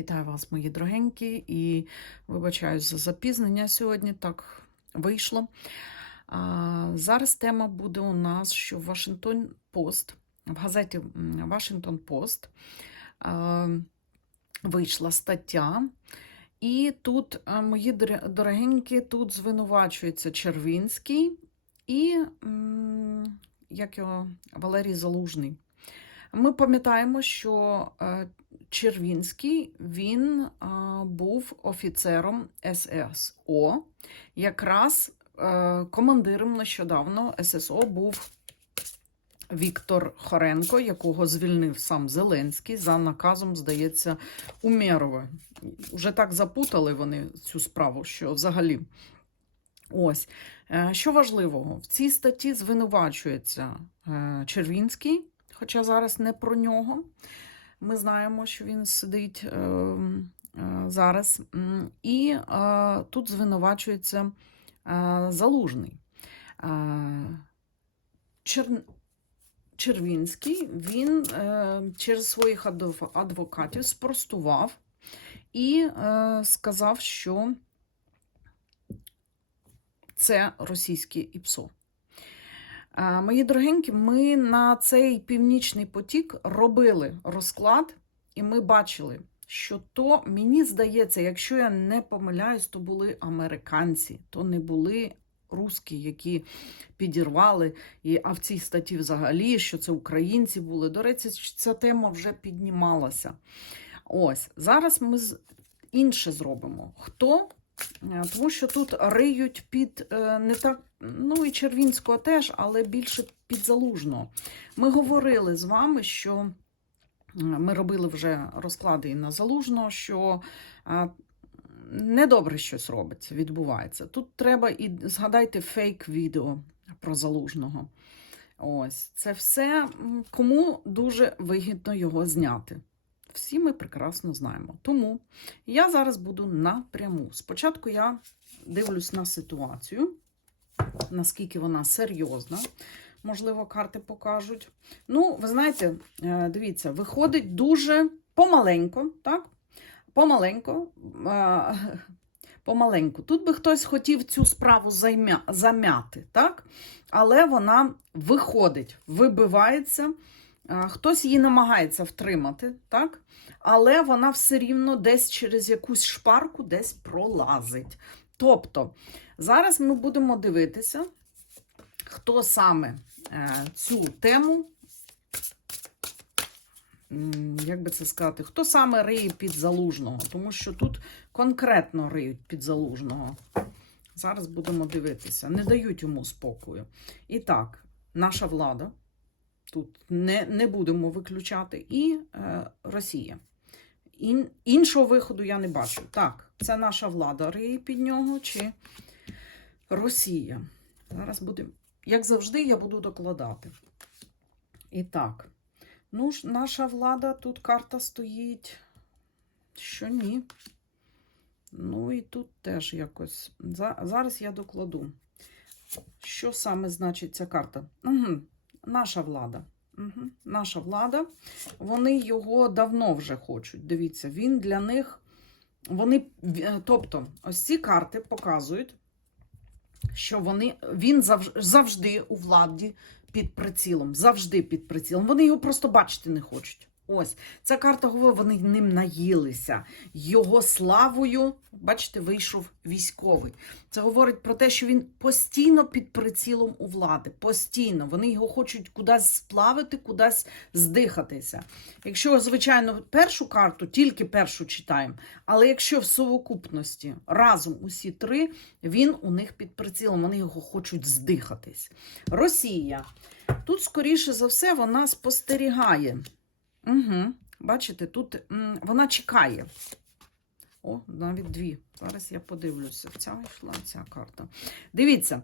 Вітаю вас, мої дорогенькі, і вибачаюсь за запізнення сьогодні. Так вийшло. А, зараз тема буде у нас, що в Вашингтон Пост, в газеті Вашингтон Пост вийшла стаття. І тут, мої дор- дорогенькі, тут звинувачується Червінський і як його, Валерій Залужний. Ми пам'ятаємо, що е, Червінський він а, був офіцером ССО. Якраз е, командиром нещодавно ССО був Віктор Хоренко, якого звільнив сам Зеленський за наказом, здається, Умєрова. Уже так запутали вони цю справу, що взагалі. Ось. Е, Що важливого, в цій статті звинувачується е, Червінський, хоча зараз не про нього. Ми знаємо, що він сидить е, е, зараз. І е, тут звинувачується Залужний. Чер... Червінський він через своїх адвокатів спростував і сказав, що це російське ІПСО. Е, Мої дорогенькі, ми на цей північний потік робили розклад, і ми бачили, що то, мені здається, якщо я не помиляюсь, то були американці, то не були русські, які підірвали. І, а в цій статті взагалі, що це українці були. До речі, ця тема вже піднімалася. Ось, зараз ми інше зробимо. Хто? Е, Тому що тут риють під е, не так, ну і Червінського теж, але більше під залужного. Ми говорили з вами, що е, ми робили вже розклади і на залужного, що недобре щось робиться, відбувається. Тут треба і згадайте фейк-відео про залужного. Ось це все кому дуже вигідно його зняти. Всі ми прекрасно знаємо. Тому я зараз буду напряму. Спочатку я дивлюсь на ситуацію, наскільки вона серйозна. Можливо, карти покажуть. Ну, ви знаєте, е, дивіться, виходить дуже помаленько, так? Помаленько. е, Помаленьку. Тут би хтось хотів цю справу замяти, так? Але вона виходить, вибивається. Е, Хтось її намагається втримати, так? але вона все рівно десь через якусь шпарку десь пролазить. Тобто, зараз ми будемо дивитися, хто саме е, цю тему, як би це сказати, хто саме риє під залужного, тому що тут конкретно риють під залужного. Зараз будемо дивитися, не дають йому спокою. І так, наша влада. Тут не, не будемо виключати, і е, Росія. Ін, іншого виходу я не бачу. Так, це наша влада риє під нього чи Росія. Зараз будемо, як завжди, я буду докладати. І так, ну ж, наша влада, тут карта стоїть, що ні. Ну і тут теж якось. За, зараз я докладу. Що саме значить ця карта? Угу. Наша влада. Угу. Наша влада. Вони його давно вже хочуть. Дивіться, він для них. Вони, тобто, ось ці карти показують, що вони, він завж- завжди у владі під прицілом. Завжди під прицілом. Вони його просто бачити не хочуть. Ось, ця карта говорить, вони ним наїлися. Його славою, бачите, вийшов військовий. Це говорить про те, що він постійно під прицілом у влади. Постійно. Вони його хочуть кудись сплавити, кудись здихатися. Якщо, звичайно, першу карту, тільки першу читаємо. Але якщо в совокупності разом усі три, він у них під прицілом, вони його хочуть здихатись. Росія. Тут, скоріше за все, вона спостерігає. Угу. Бачите, тут м, вона чекає. О, навіть дві. Зараз я подивлюся. Ця йшла ця карта. Дивіться,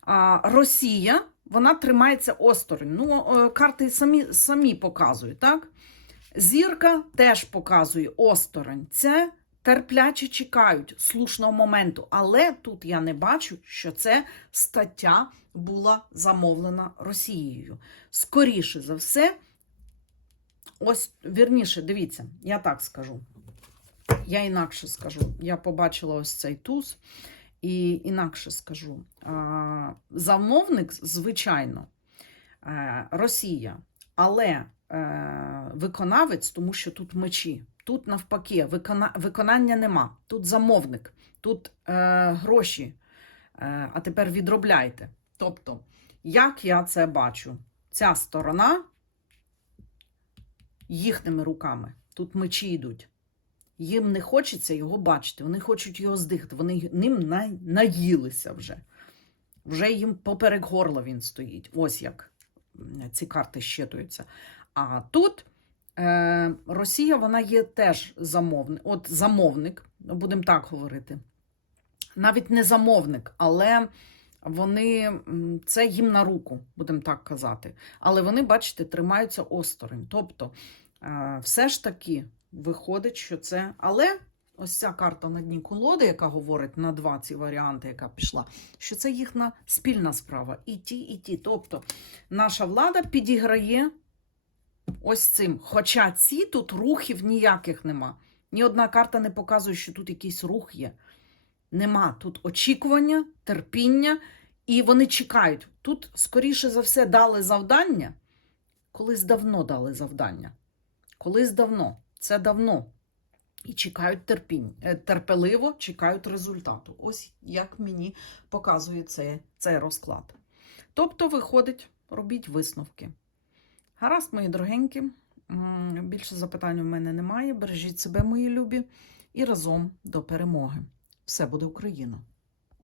а, Росія вона тримається осторонь. Ну, карти самі, самі показують, так? Зірка теж показує осторонь. Це терпляче чекають слушного моменту. Але тут я не бачу, що це стаття була замовлена Росією. Скоріше за все, ось вірніше, дивіться, я так скажу. Я інакше скажу. Я побачила ось цей туз, і інакше скажу. Замовник, звичайно, е, Росія, але е, виконавець, тому що тут мечі. Тут навпаки, викона... виконання нема. Тут замовник, тут е, гроші. А тепер відробляйте. Тобто, як я це бачу? Ця сторона їхніми руками. Тут мечі йдуть. Їм не хочеться його бачити, вони хочуть його здихати. Вони ним на- наїлися вже. Вже їм поперек горла він стоїть. Ось як ці карти щитуються. А тут е, Росія вона є теж замовник. От замовник, будемо так говорити. Навіть не замовник, але вони це їм на руку, будемо так казати. Але вони, бачите, тримаються осторонь. Тобто, е, все ж таки виходить, що це. Але ось ця карта на дні колоди, яка говорить на два ці варіанти, яка пішла, що це їхня спільна справа. І ті, і ті. Тобто, наша влада підіграє ось цим. Хоча ці тут рухів ніяких нема. Ні одна карта не показує, що тут якийсь рух є. Нема тут очікування, терпіння, і вони чекають. Тут, скоріше за все, дали завдання. Колись давно дали завдання. Колись давно. Це давно. І чекають терпінь, е, терпеливо чекають результату. Ось як мені показує цей, цей розклад. Тобто, виходить, робіть висновки. Гаразд, мої дорогенькі. Більше запитань у мене немає. Бережіть себе, мої любі, і разом до перемоги. Все буде Україна!